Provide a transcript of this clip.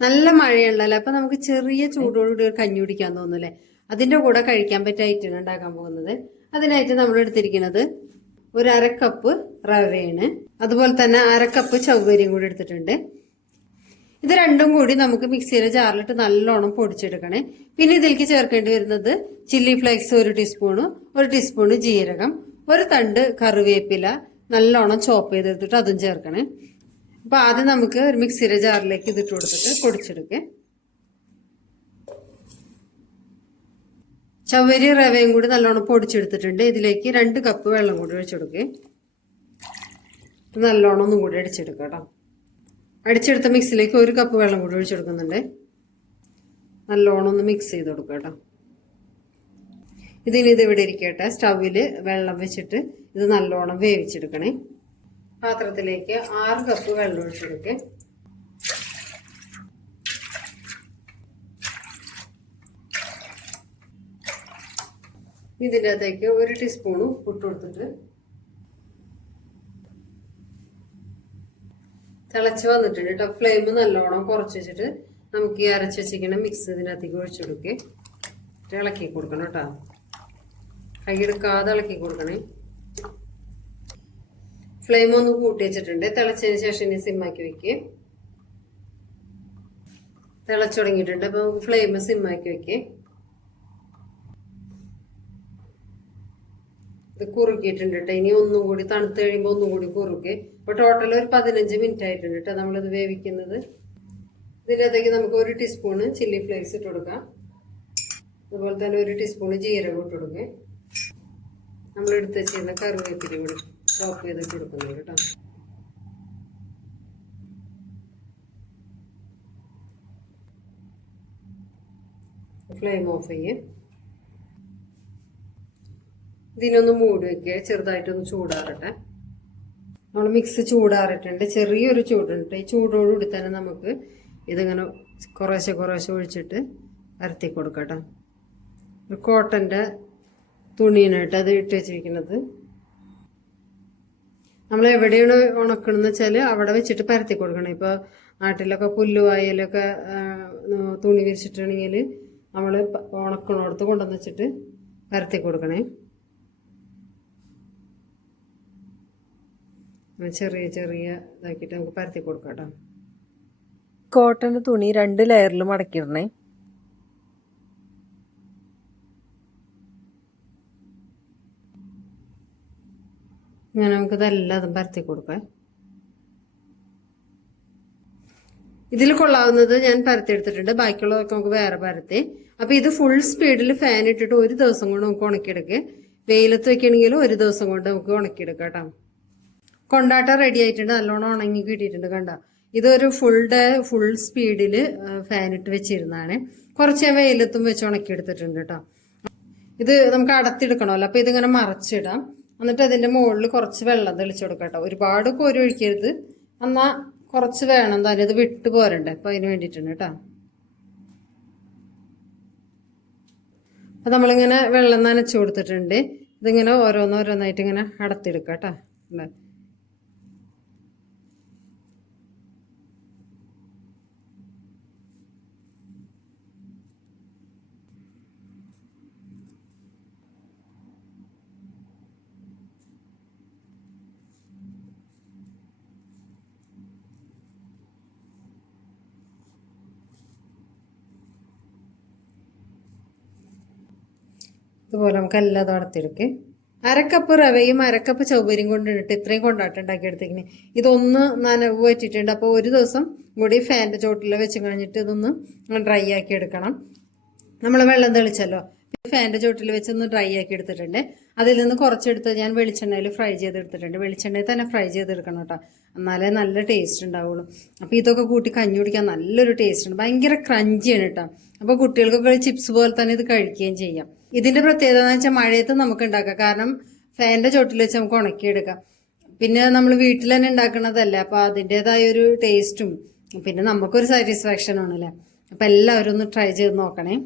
നല്ല മഴയുണ്ടല്ലോ? അപ്പൊ നമുക്ക് ചെറിയ ചൂടോടുകൂടി ഒരു കഞ്ഞി കുടിക്കാൻ തോന്നുന്നല്ലേ? അതിന്റെ കൂടെ കഴിക്കാൻ പറ്റിയ ഐറ്റം ഉണ്ടാക്കാൻ പോകുന്നത്. അതിനായിട്ട് നമ്മൾ എടുത്തിരിക്കുന്നത് ഒരു അരക്കപ്പ് റവയാണ്. അതുപോലെ തന്നെ അരക്കപ്പ് ചവ്വരിയും കൂടി എടുത്തിട്ടുണ്ട്. ഇത് രണ്ടും കൂടി നമുക്ക് മിക്സിയിലെ ജാറിലിട്ട് നല്ലോണം പൊടിച്ചെടുക്കണേ. പിന്നെ ഇതിലേക്ക് ചേർക്കേണ്ടി വരുന്നത് ചില്ലി ഫ്ലേക്സ് ഒരു ടീസ്പൂണ് ഒരു ടീസ്പൂണ് ജീരകം ഒരു തണ്ട് കറിവേപ്പില നല്ലോണം ചോപ്പ് ചെയ്തെടുത്തിട്ട് അതും ചേർക്കണേ. അപ്പൊ ആദ്യം നമുക്ക് ഒരു മിക്സിയുടെ ജാറിലേക്ക് ഇതിട്ട് കൊടുത്തിട്ട് പൊടിച്ചെടുക്കേ. ചവരി റവയും കൂടി നല്ലോണം പൊടിച്ചെടുത്തിട്ടുണ്ട്. ഇതിലേക്ക് രണ്ട് കപ്പ് വെള്ളം കൂടി ഒഴിച്ചെടുക്കേ. നല്ലോണം ഒന്നും കൂടി അടിച്ചെടുക്കുക കേട്ടോ. അടിച്ചെടുത്ത മിക്സിലേക്ക് ഒരു കപ്പ് വെള്ളം കൂടി ഒഴിച്ചെടുക്കുന്നുണ്ട്. നല്ലോണം ഒന്ന് മിക്സ് ചെയ്ത് കൊടുക്കുക കേട്ടോ. ഇതിന് ഇത് ഇവിടെ ഇരിക്കട്ടെ. സ്റ്റൗവിൽ വെള്ളം വെച്ചിട്ട് ഇത് നല്ലോണം വേവിച്ചെടുക്കണേ. പാത്രത്തിലേക്ക് ആറ് കപ്പ് വെള്ളം ഒഴിച്ചെടുക്കുക ഇതിന്റെ അകത്തേക്ക് ഒരു ടീസ്പൂൺ ഉപ്പിട്ട് കൊടുത്തിട്ട് തിളച്ച് വന്നിട്ടുണ്ട് കേട്ടോ. ഫ്ലെയിം നല്ലോണം കുറച്ച് വെച്ചിട്ട് നമുക്ക് ഈ അരച്ച് വെച്ചിരിക്കുന്ന മിക്സ് ഇതിനകത്തേക്ക് ഒഴിച്ചു കൊടുക്കുക ഇളക്കി കൊടുക്കണം കേട്ടോ. കൈ എടുക്കാതെ ഇളക്കി കൊടുക്കണേ. ഫ്ലെയിം ഒന്ന് കൂട്ടി വെച്ചിട്ടുണ്ട് തിളച്ചതിന് ശേഷം ഇനി സിമ്മാക്കി വെക്കേ. തിളച്ചു തുടങ്ങിയിട്ടുണ്ട്. അപ്പൊ നമുക്ക് ഫ്ലെയിം സിമ്മാക്കി വെക്കേ. ഇത് കുറുക്കിയിട്ടുണ്ട് കേട്ടോ ഇനി ഒന്നും കൂടി തണുത്ത് കഴിയുമ്പോൾ ഒന്നും കൂടി കുറുക്ക്. ഇപ്പൊ ടോട്ടൽ ഒരു പതിനഞ്ച് മിനിറ്റ് ആയിട്ടുണ്ട് കേട്ടോ നമ്മളിത് വേവിക്കുന്നത്. ഇതിനകത്തേക്ക് നമുക്ക് ഒരു ടീസ്പൂണ് ചില്ലി ഫ്ലേക്സ് ഇട്ട് കൊടുക്കാം. അതുപോലെ തന്നെ ഒരു ടീസ്പൂണ് ജീരകം ഇട്ട് കൊടുക്കുക നമ്മൾ എടുത്ത് വെച്ചിരുന്ന കറിവേപ്പില കൂടി ചോപ്പ് ചെയ്തിട്ട് കൊടുക്കുന്നുണ്ട് കേട്ടോ. ഫ്ലെയിം ഓഫ് ചെയ്യേ. ഇതിനൊന്ന് മൂടി വെക്കുക ചെറുതായിട്ടൊന്ന് ചൂടാറട്ടെ. നമ്മൾ മിക്സ് ചൂടാറിട്ടുണ്ട് ചെറിയൊരു ചൂടുണ്ട്. ഈ ചൂടോടുകൂടി തന്നെ നമുക്ക് ഇതിങ്ങനെ കുറേശ്ശെ കുറേശ്ശെ ഒഴിച്ചിട്ട് അരത്തി കൊടുക്കട്ടെ ഒരു കോട്ടന്റെ തുണീനായിട്ട് അത് ഇട്ട് വെച്ചിരിക്കുന്നത്. നമ്മൾ എവിടെയാണ് ഉണക്കണമെന്ന് വെച്ചാൽ അവിടെ വെച്ചിട്ട് പരത്തി കൊടുക്കണം. ഇപ്പോൾ നാട്ടിലൊക്കെ പുല്ലുവായലൊക്കെ തുണി വിരിച്ചിട്ടുണ്ടെങ്കിൽ നമ്മൾ ഉണക്കണോടത്ത് കൊണ്ടുവന്ന് വെച്ചിട്ട് പരത്തി കൊടുക്കണേ. ചെറിയ ചെറിയ ഇതാക്കിയിട്ട് നമുക്ക് പരത്തി കൊടുക്കാം കേട്ടോ. തുണി രണ്ട് ലെയറിൽ മടക്കിയിടണേ ഇങ്ങനെ നമുക്ക് ഇതെല്ലാം പരത്തി കൊടുക്കാം. ഇതിൽ കൊള്ളാവുന്നത് ഞാൻ പരത്തി എടുത്തിട്ടുണ്ട്. ബാക്കിയുള്ളതൊക്കെ നമുക്ക് വേറെ പരത്തി. അപ്പൊ ഇത് ഫുൾ സ്പീഡിൽ ഫാൻ ഇട്ടിട്ട് ഒരു ദിവസം കൊണ്ട് നമുക്ക് ഉണക്കിയെടുക്കുക വെയിലത്ത് വെക്കണമെങ്കിൽ ഒരു ദിവസം കൊണ്ട് നമുക്ക് ഉണക്കിയെടുക്കാം കേട്ടോ. കൊണ്ടാട്ട റെഡി ആയിട്ടുണ്ട്. നല്ലോണം ഉണങ്ങി കിട്ടിയിട്ടുണ്ട് കണ്ട. ഇതൊരു ഫുൾ ഡേ ഫുൾ സ്പീഡിൽ ഫാൻ ഇട്ട് വെച്ചിരുന്നതാണ്. കുറച്ച് വെയിലത്തും വെച്ച് ഉണക്കി എടുത്തിട്ടുണ്ട് കേട്ടോ. ഇത് നമുക്ക് അടത്തിയെടുക്കണമല്ലോ. അപ്പൊ ഇതിങ്ങനെ മറച്ചിടാം. എന്നിട്ട് അതിന്റെ മുകളിൽ കുറച്ച് വെള്ളം തെളിച്ചു കൊടുക്കാം കേട്ടോ. ഒരുപാട് കോരി ഒഴിക്കരുത്. എന്നാൽ കുറച്ച് വേണം. തന്നെ ഇത് വിട്ടു പോരണ്ടേ. അപ്പോൾ അതിന് വേണ്ടിയിട്ടുണ്ട് കേട്ടോ. അപ്പം നമ്മളിങ്ങനെ വെള്ളം നനച്ചു കൊടുത്തിട്ടുണ്ട്. ഇതിങ്ങനെ ഓരോന്നോരോന്നായിട്ട് ഇങ്ങനെ അടത്തിയെടുക്കാം കേട്ടോ. ഇതുപോലെ നമുക്ക് എല്ലാം തുടത്തെടുക്ക് അരക്കപ്പ് റവയും അരക്കപ്പ് ചൗവരിയും കൊണ്ടിട്ട് ഇത്രയും കൊണ്ടാട്ടം ഉണ്ടാക്കിയെടുത്തേക്കിന് ഇതൊന്ന് നനവ് പറ്റിയിട്ടുണ്ട് അപ്പോൾ ഒരു ദിവസം കൂടി ഫാന്റെ ചോട്ടിൽ വെച്ച് കഴിഞ്ഞിട്ട് ഇതൊന്ന് ഡ്രൈ ആക്കി എടുക്കണം. നമ്മൾ വെള്ളം തെളിച്ചല്ലോ. ഫാന്റെ ചോട്ടിൽ വെച്ച് ഒന്ന് ഡ്രൈ ആക്കി എടുത്തിട്ടുണ്ട്. അതിൽ നിന്ന് കുറച്ചെടുത്ത് ഞാൻ വെളിച്ചെണ്ണയിൽ ഫ്രൈ ചെയ്തെടുത്തിട്ടുണ്ട്. വെളിച്ചെണ്ണയിൽ തന്നെ ഫ്രൈ ചെയ്തെടുക്കണം കേട്ടോ. എന്നാലേ നല്ല ടേസ്റ്റ് ഉണ്ടാവുള്ളൂ. അപ്പോൾ ഇതൊക്കെ കൂട്ടി കഞ്ഞി കുടിക്കാൻ നല്ലൊരു ടേസ്റ്റ് ഉണ്ട്. ഭയങ്കര ക്രഞ്ചിയാണ് കേട്ടോ. അപ്പോൾ കുട്ടികൾക്കൊക്കെ ചിപ്സ് പോലെ തന്നെ ഇത് കഴിക്കുകയും ചെയ്യാം. ഇതിന്റെ പ്രത്യേകത എന്ന് വെച്ചാൽ മഴയത്ത് നമുക്ക് ഉണ്ടാക്കാം കാരണം ഫാനിന്റെ ചോട്ടിൽ വെച്ച് നമുക്ക് ഉണക്കിയെടുക്കാം. പിന്നെ നമ്മൾ വീട്ടിൽ തന്നെ ഉണ്ടാക്കുന്നതല്ലേ അപ്പോൾ അതിന്റെതായ ഒരു ടേസ്റ്റും പിന്നെ നമുക്കൊരു സാറ്റിസ്ഫാക്ഷൻ ആണല്ലേ. അപ്പോൾ എല്ലാവരും ഒന്ന് ട്രൈ ചെയ്ത് നോക്കണേ.